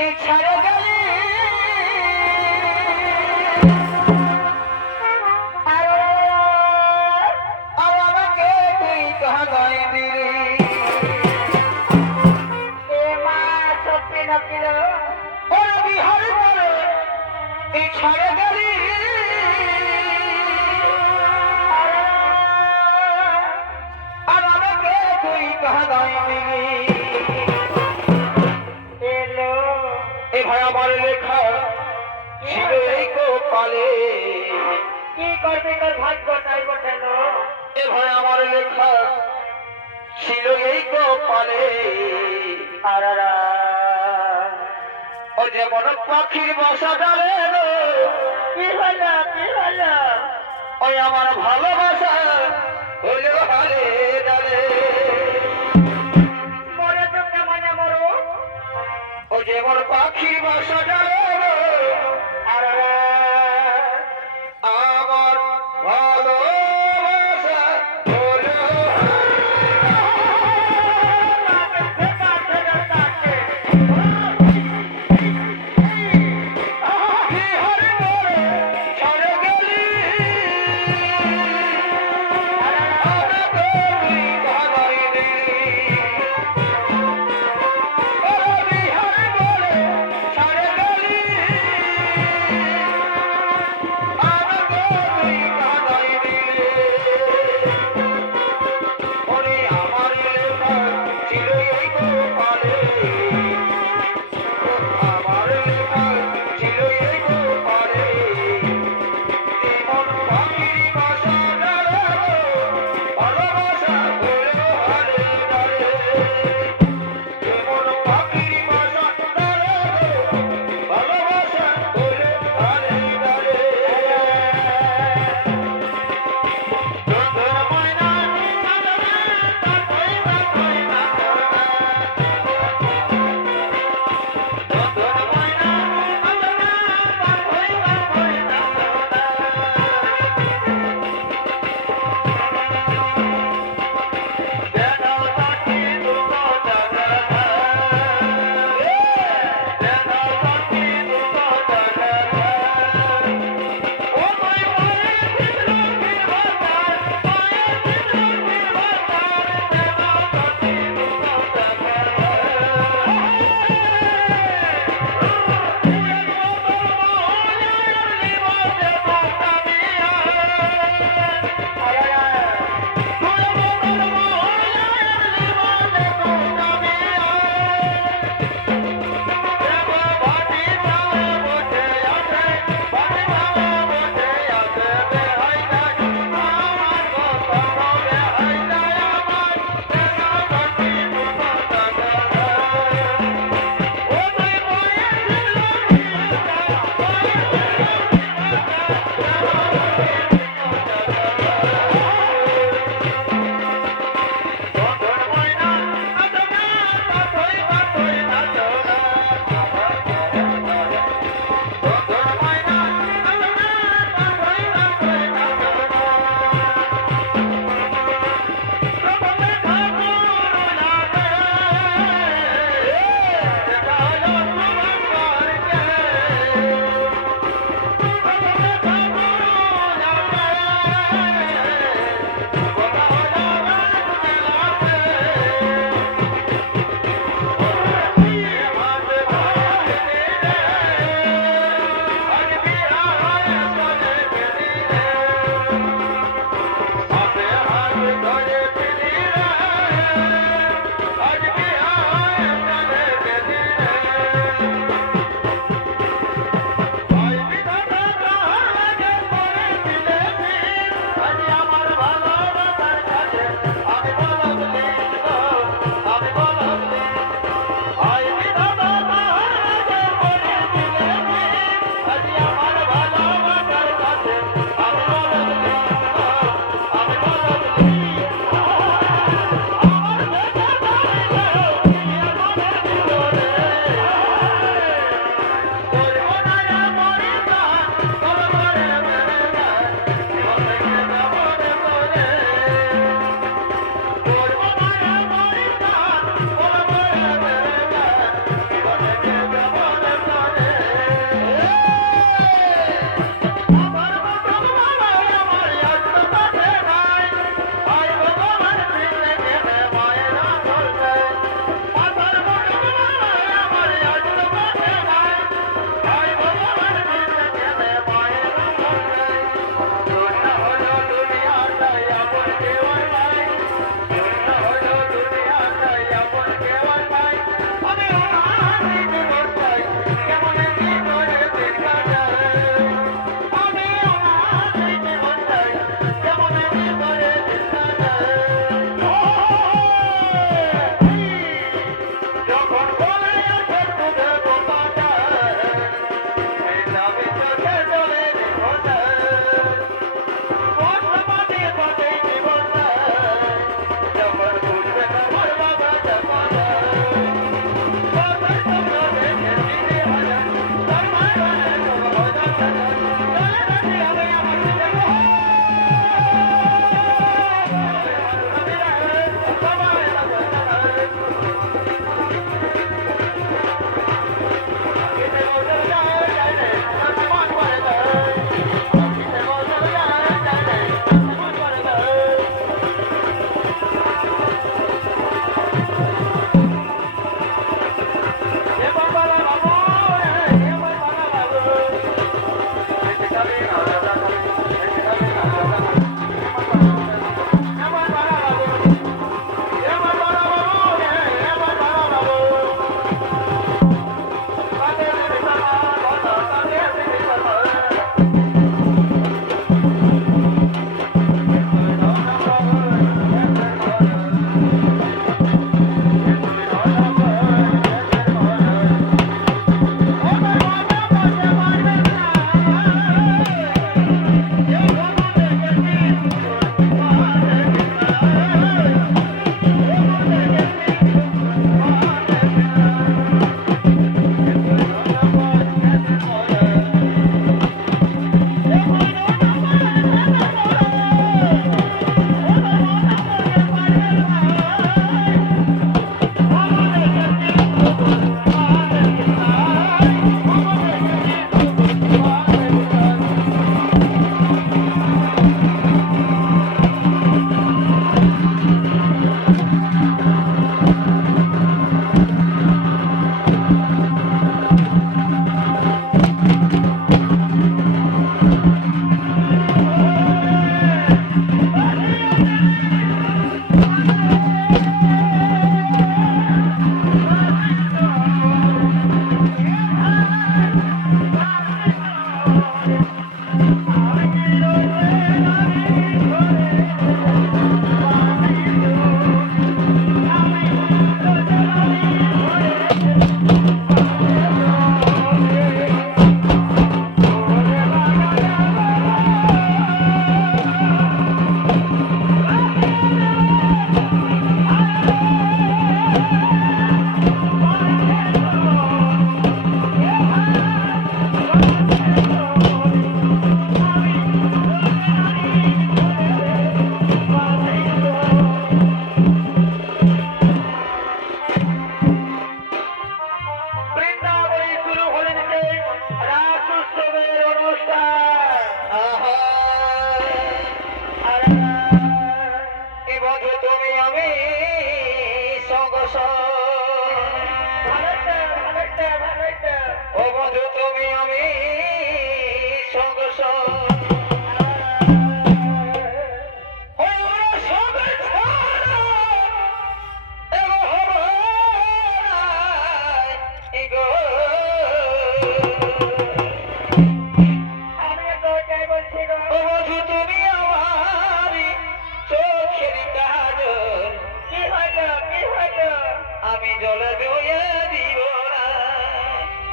এই ছেড়ে গেলি আর আমাকে তুই কাহা গাইবি এ মা সত্যি নাকি ও বিহার করে এই ছেড়ে গেলি আর আমাকে তুই কাহা গাইবি ভাই আমার লেখা ছিল এই কপালে কি করবে তোর ভাগ্য তাই বটেন এ ভাই আমার লেখা ছিল এই কপালে আরারা ও যেমন পাখির বাসা ডালে কি হলো ওই আমার ভালোবাসা হইল হারে ডালে মরে তো কেমন মরো ও যেমন পাখির বাসা ডালে আর আমার ভালোবাসা হলো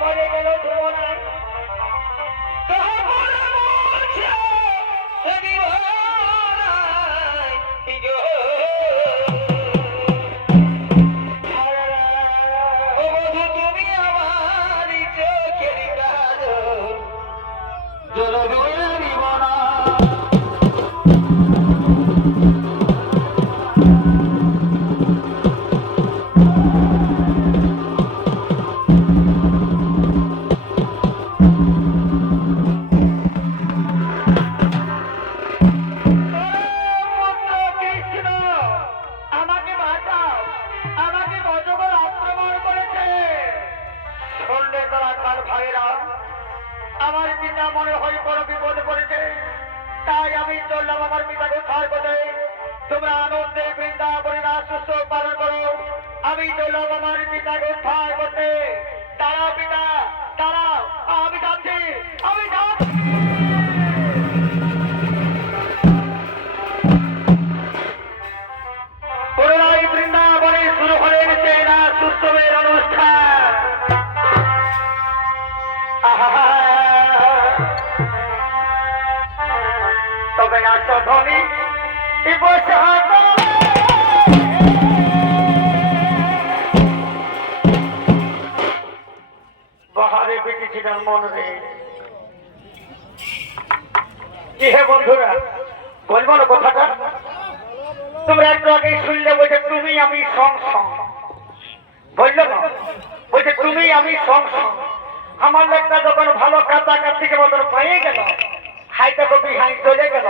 মরে গেল জীবনায় তুমি আমার চোখের কাজল জলদয়া জীবনা আমার পিতা মনে হয় বড় বিপদে পড়েছে তাই আমি চললাম আমার পিতাকে উদ্ধার করতে তোমরা আনন্দে বৃন্দাবনের সুস্থ পালন করো আমি চললাম আমার পিতাকে উদ্ধার করতে দাঁড়াও পিতা দাঁড়াও আমি যাচ্ছি আমি যাচ্ছি পুনরায় বৃন্দাবনে শুরু হয়ে গেছে না সুস্থের অনুষ্ঠান তবে আসো ধনী বাহারে বেঁচেছিলাম মন রে কি হে বন্ধুরা বলবো না কথাটা তোমরা একটু আগে শুনলে বলছে তুমি আমি সং সং বললো না বলছে তুমি আমি সং সং আমার লোকটা যখন ভালো কাছাকাছিকে মতন পেয়ে গেল হাইতে কপি হাই চলে গেল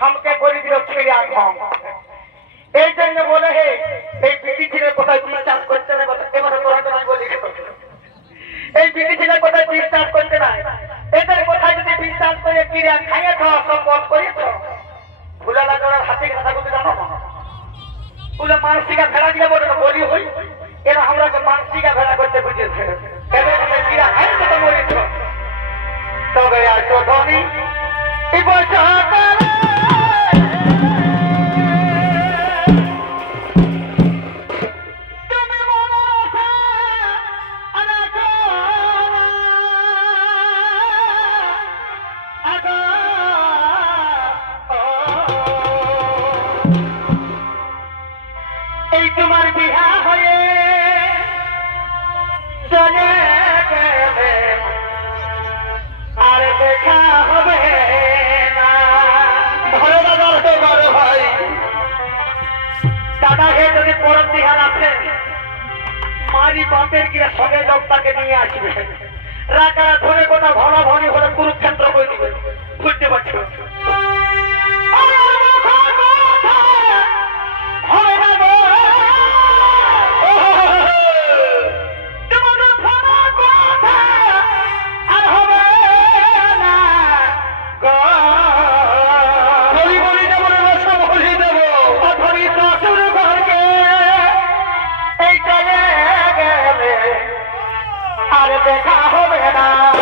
আমাকে করে দিল ছেড়ে আঘম এই জন্য বলে হে এই বিটি ছেলের কোথায় বিশ্বাস করতে না এবার তোরা তো বলি এই বিটি ছেলের কোথায় বিশ্বাস করতে না এদের কোথায় যদি বিশ্বাস করে কিরা খাইয়ে খাওয়া সব বধ করেছ ভুলা লাগার হাতে কথা বলতে জানো না বলে মানসিকা ভেড়া দিয়ে বলে বলি হই এরা আমরা মানসিকা ভেড়া করতে বুঝেছে তবে আসো ধনী এই তোমার বিহা হয়ে চলে গেলে আর দেখা হবে না ভালো লাগার তো বড় ভাই দাদাকে যদি পরম দিঘান আছে মারি বাপের গিয়ে সঙ্গে লোকটাকে নিয়ে আসবে রাখারা ধরে কোথা ভরা ভরি হলে কুরুক্ষেত্র করে দিবে বুঝতে পারছো দেখা হবে না